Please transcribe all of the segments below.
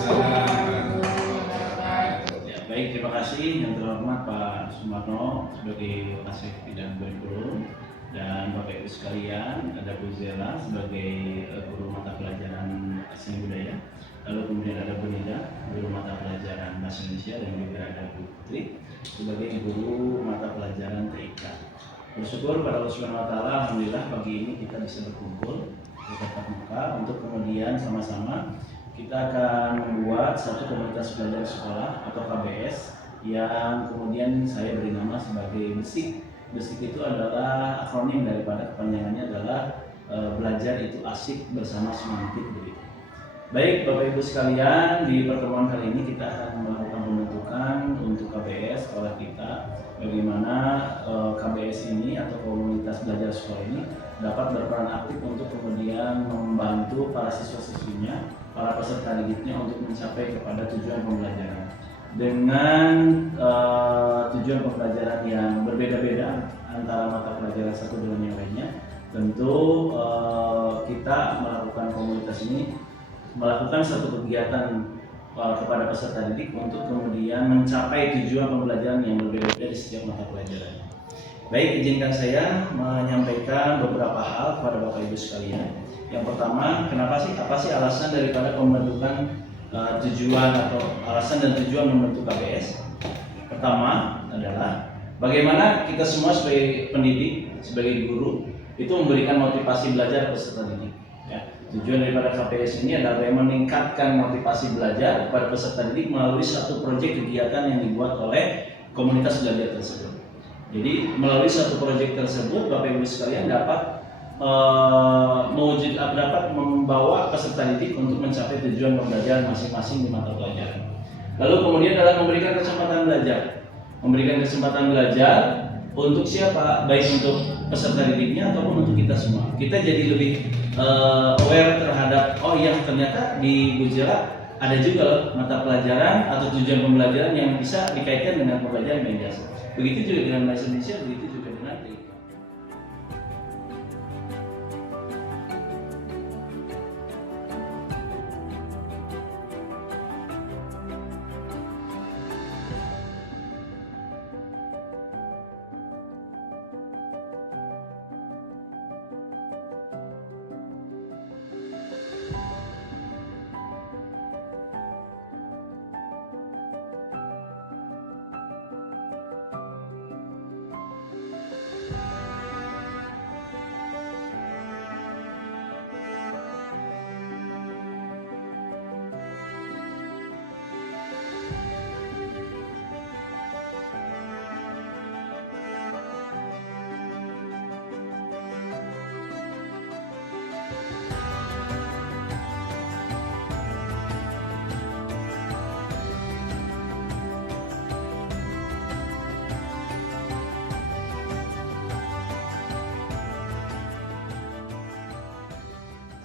Ya, baik, terima kasih yang terhormat Pak Sumarno sebagai Kasih Bidang Kurikulum dan Bapak Ibu sekalian, ada Bu Zela sebagai guru mata pelajaran seni budaya, lalu kemudian ada Bu Nida, guru mata pelajaran bahasa Indonesia, dan juga ada Bu Putri sebagai guru mata pelajaran TIK. Bersyukur pada Allah Subhanahu wa Ta'ala, alhamdulillah pagi ini kita bisa berkumpul bertatap muka untuk kemudian sama-sama kita akan membuat satu komunitas belajar sekolah atau KBS yang kemudian saya beri nama sebagai BESIK. BESIK itu adalah akronim daripada kepanjangannya adalah belajar itu asik bersama semantik begitu. Baik Bapak Ibu sekalian, di pertemuan kali ini kita akan melakukan pembentukan untuk KBS sekolah kita. Bagaimana KBS ini atau komunitas belajar sekolah ini dapat berperan aktif untuk kemudian membantu para siswa-siswinya, para peserta didiknya untuk mencapai kepada tujuan pembelajaran dengan tujuan pembelajaran yang berbeda-beda antara mata pelajaran satu dengan yang lainnya. Tentu kita melakukan komunitas ini melakukan satu kegiatan kepada peserta didik untuk kemudian mencapai tujuan pembelajaran yang berbeda-beda di setiap mata pelajaran. Baik, izinkan saya menyampaikan beberapa hal kepada Bapak Ibu sekalian. Yang pertama, apa sih alasan daripada pembentukan tujuan atau alasan dan tujuan membentuk KBS? Pertama adalah bagaimana kita semua sebagai pendidik, sebagai guru itu memberikan motivasi belajar peserta didik. Ya. Tujuan daripada KBS ini adalah meningkatkan motivasi belajar kepada peserta didik melalui satu proyek kegiatan yang dibuat oleh komunitas belajar tersebut. Jadi melalui satu proyek tersebut Bapak Ibu sekalian dapat membawa peserta didik untuk mencapai tujuan pembelajaran masing-masing di mata pelajaran. Lalu kemudian adalah memberikan kesempatan belajar. Memberikan kesempatan belajar untuk siapa? Baik untuk peserta didiknya ataupun untuk kita semua. Kita jadi lebih aware terhadap, oh iya ternyata di Gujarat ada juga loh mata pelajaran atau tujuan pembelajaran yang bisa dikaitkan dengan pembelajaran yang biasa. Begitu juga dengan bahasa Indonesia, begitu juga dengan TIK.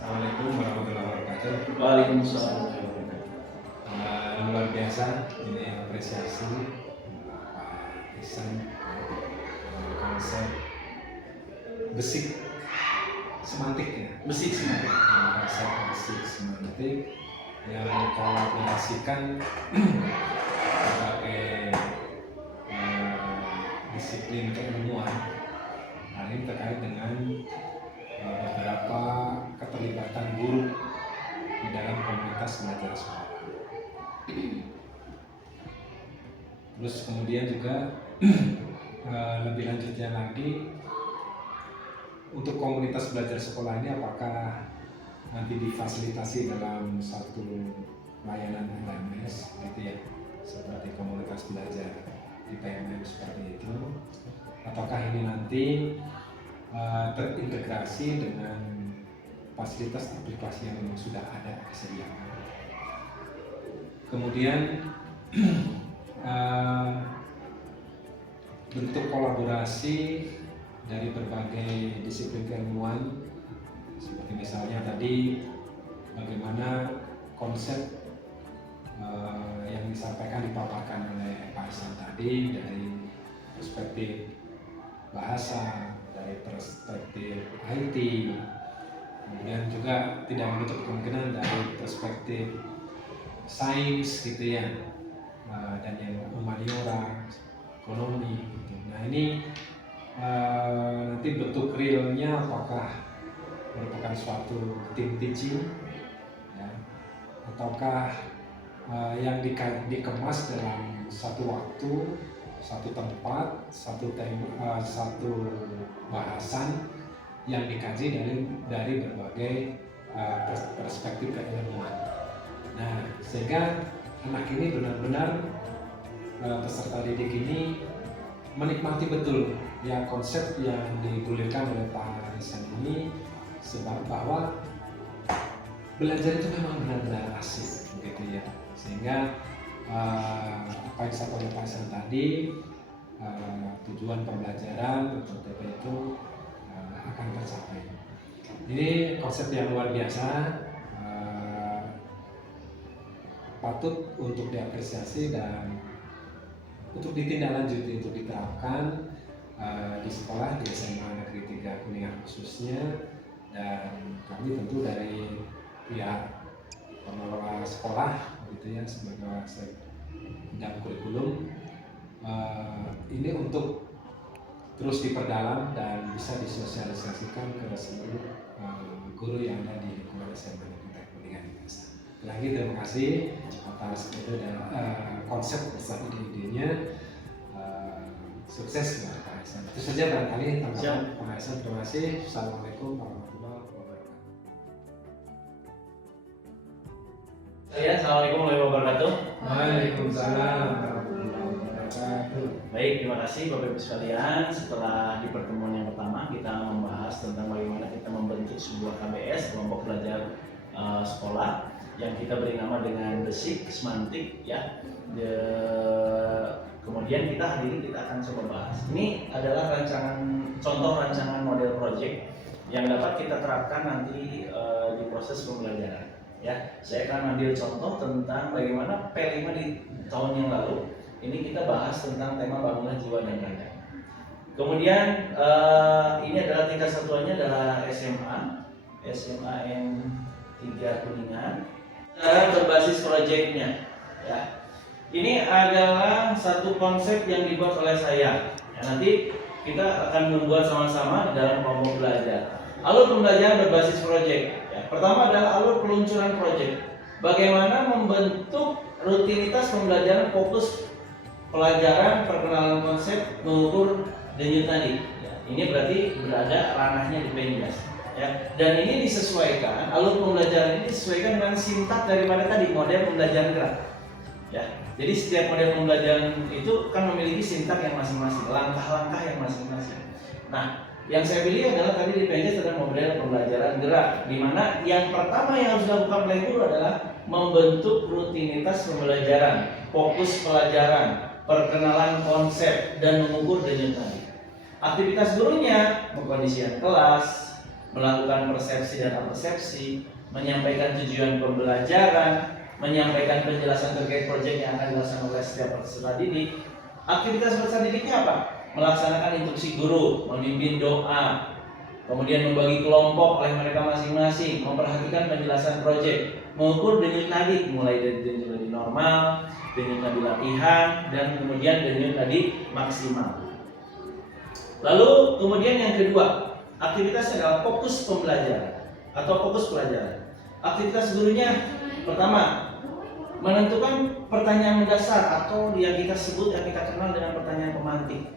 Assalamualaikum warahmatullahi wabarakatuh. Waalaikumsalam. Luar biasa, ini apresiasi Pak Isan konsep BESIK semantik ya. BESIK semantik. Konsep BESIK semantik yang dikolaborasikan sebagai disiplin keilmuan. Hal ini terkait dengan beberapa keterlibatan guru di dalam komunitas belajar sekolah. Terus kemudian juga lebih lanjutnya lagi untuk komunitas belajar sekolah ini apakah nanti difasilitasi dalam satu layanan LMS gitu ya, seperti komunitas belajar di PMM seperti itu, ataukah ini nanti terintegrasi dengan fasilitas aplikasi yang memang sudah ada disediakan. Kemudian bentuk kolaborasi dari berbagai disiplin keilmuan, seperti misalnya tadi bagaimana konsep yang disampaikan dipaparkan oleh Pak Isan tadi dari perspektif bahasa, dari perspektif IT, kemudian juga tidak menutup kemungkinan dari perspektif sains gitu ya, dan yang humaniora, ekonomi gitu. Nah ini nanti bentuk realnya apakah merupakan suatu tim teaching ya, ataukah yang dikemas dalam satu waktu, satu tempat, satu tema, satu bahasan yang dikaji dari berbagai perspektif keilmuan. Nah, sehingga anak ini benar-benar peserta didik ini menikmati betul ya konsep yang digulirkan oleh Pak Ihsan ini, sebab bahwa belajar itu memang benar-benar asik gitu ya, sehingga apa yang disampaikan oleh Pak Ihsan tadi, tujuan pembelajaran atau TP itu akan tercapai. Ini konsep yang luar biasa, patut untuk diapresiasi dan untuk ditindaklanjuti, untuk diterapkan di sekolah, di SMA Negeri 3 Kuningan khususnya. Dan kami tentu dari pihak pengelola sekolah gitu ya, sebagai bidang kurikulum, ini untuk terus diperdalam dan bisa disosialisasikan ke seluruh guru yang ada di lingkungan SMA Negeri 3 Kuningan. Lagi terima kasih atas ide dan konsep besar ide-idenya. Sukses buat Pak Ihsan. Itu saja barangkali tanggapan Pak Ihsan. Terima kasih. Assalamualaikum warahmatullahi wabarakatuh. Assalamualaikum warahmatullahi wabarakatuh. Waalaikumsalam warahmatullahi wabarakatuh. Baik, terima kasih Bapak Ibu sekalian. Setelah di pertemuan yang pertama kita membahas tentang bagaimana kita membentuk sebuah KBS, kelompok belajar sekolah, yang kita beri nama dengan Basic Semantik ya. Kemudian kita hari ini kita akan coba bahas. Ini adalah contoh rancangan model project yang dapat kita terapkan nanti di proses pembelajaran. Ya, saya akan ambil contoh tentang bagaimana P5 di tahun yang lalu. Ini kita bahas tentang tema bangunlah jiwa dan raga. Kemudian ini adalah tingkat satuannya adalah SMA N3 Kuningan. Cara berbasis proyeknya, ya. Ini adalah satu konsep yang dibuat oleh saya. Ya, nanti kita akan membuat sama-sama dalam kelompok belajar. Alur pembelajaran berbasis proyek. Ya, pertama adalah alur peluncuran proyek. Bagaimana membentuk rutinitas pembelajaran fokus pelajaran, perkenalan konsep, mengukur denyut nadi. Ya, ini berarti berada ranahnya di Penjas. Ya, dan ini disesuaikan, alur pembelajaran ini disesuaikan dengan sintak daripada tadi model pembelajaran gerak. Ya, jadi setiap model pembelajaran itu kan memiliki sintak yang masing-masing, langkah-langkah yang masing-masing. Nah, yang saya pilih adalah tadi di Penjas adalah model pembelajaran gerak, di mana yang pertama yang harus dilakukan oleh guru adalah membentuk rutinitas pembelajaran, fokus pelajaran, perkenalan konsep, dan mengukur denyut nadi. Aktivitas gurunya mengkondisikan kelas, melakukan persepsi dan apersepsi, menyampaikan tujuan pembelajaran, menyampaikan penjelasan terkait proyek yang akan dilaksanakan oleh setiap peserta didik. Aktivitas peserta didiknya apa? Melaksanakan instruksi guru, memimpin doa, kemudian membagi kelompok oleh mereka masing-masing, memperhatikan penjelasan proyek, mengukur denyut nadi mulai dari denyut nadi normal, denyut nadi latihan, dan kemudian denyut nadi maksimal. Lalu kemudian yang kedua, aktivitasnya adalah fokus pembelajaran atau fokus pelajaran. Aktivitas gurunya pertama, menentukan pertanyaan mendasar atau yang kita sebut, yang kita kenal dengan pertanyaan pemantik.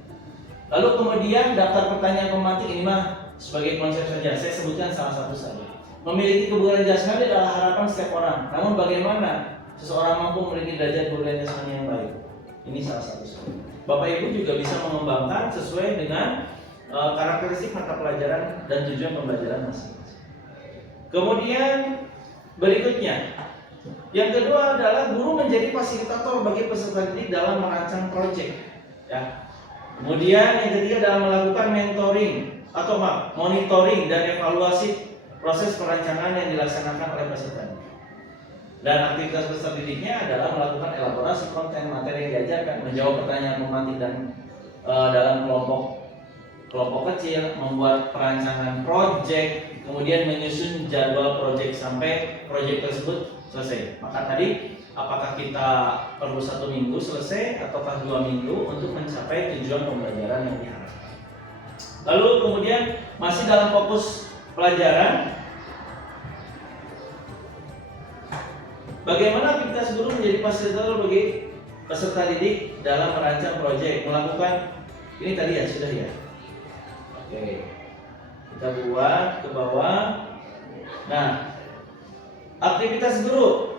Lalu kemudian daftar pertanyaan pemantik ini mah sebagai konsep saja, saya sebutkan salah satu saja. Memiliki kebugaran jasmani adalah harapan setiap orang. Namun bagaimana seseorang mampu memiliki derajat kebugaran jasmani yang baik? Ini salah satu saja. Bapak Ibu juga bisa mengembangkan sesuai dengan karakteristik mata pelajaran dan tujuan pembelajaran masing-masing. Kemudian berikutnya, yang kedua adalah guru menjadi fasilitator bagi peserta didik dalam merancang proyek. Ya. Kemudian yang ketiga adalah melakukan mentoring atau monitoring dan evaluasi proses perancangan yang dilaksanakan oleh peserta didik. Dan aktivitas peserta didiknya adalah melakukan elaborasi konten materi yang diajarkan, menjawab pertanyaan pemantik dan dalam kelompok kecil, membuat perancangan proyek, kemudian menyusun jadwal proyek sampai proyek tersebut selesai. Maka tadi apakah kita perlu 1 minggu selesai ataukah 2 minggu untuk mencapai tujuan pembelajaran yang diharapkan. Lalu kemudian masih dalam fokus pelajaran, bagaimana aktivitas guru menjadi fasilitator bagi peserta didik dalam merancang proyek, melakukan ini tadi ya sudah ya. Oke, kita buat ke bawah. Nah, aktivitas guru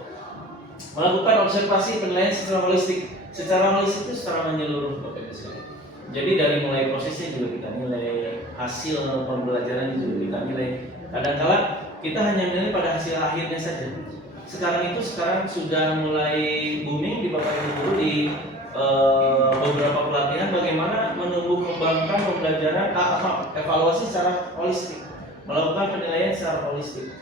melakukan observasi penilaian secara holistik. Secara holistik itu secara menyeluruh, Bapak Ibu sekalian. Jadi dari mulai prosesnya juga kita nilai, hasil pembelajaran juga kita nilai. Kadang-kala kita hanya menilai pada hasil akhirnya saja. Sekarang sudah mulai booming di Bapak Ibu guru di beberapa pelatihan bagaimana menumbuh kembangkan pembelajaran evaluasi secara holistik, melakukan penilaian secara holistik.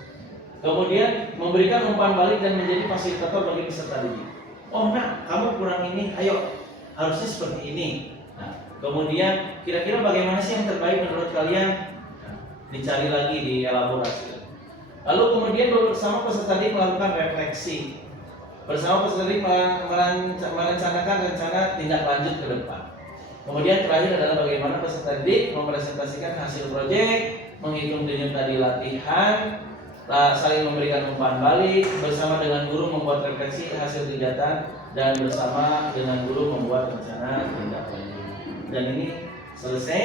Kemudian memberikan umpan balik dan menjadi fasilitator bagi peserta didik. Oh nak, kamu kurang ini, ayo harusnya seperti ini. Nah, kemudian kira-kira bagaimana sih yang terbaik menurut kalian? Nah, dicari lagi, dielaborasi. Lalu kemudian bersama peserta didik melakukan refleksi. Bersama peserta didik merencanakan rencana tindak lanjut ke depan. Kemudian terakhir adalah bagaimana peserta didik mempresentasikan hasil proyek, menghitung denyut tadi latihan, saling memberikan umpan balik, bersama dengan guru membuat refleksi hasil kegiatan, dan bersama dengan guru membuat rencana tindak lanjut. Dan ini selesai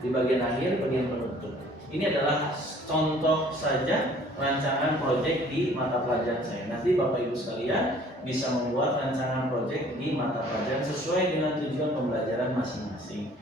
di bagian akhir, bagian penutup. Ini adalah contoh saja rancangan proyek di mata pelajaran saya. Nanti Bapak Ibu sekalian bisa membuat rancangan proyek di mata pelajaran sesuai dengan tujuan pembelajaran masing-masing.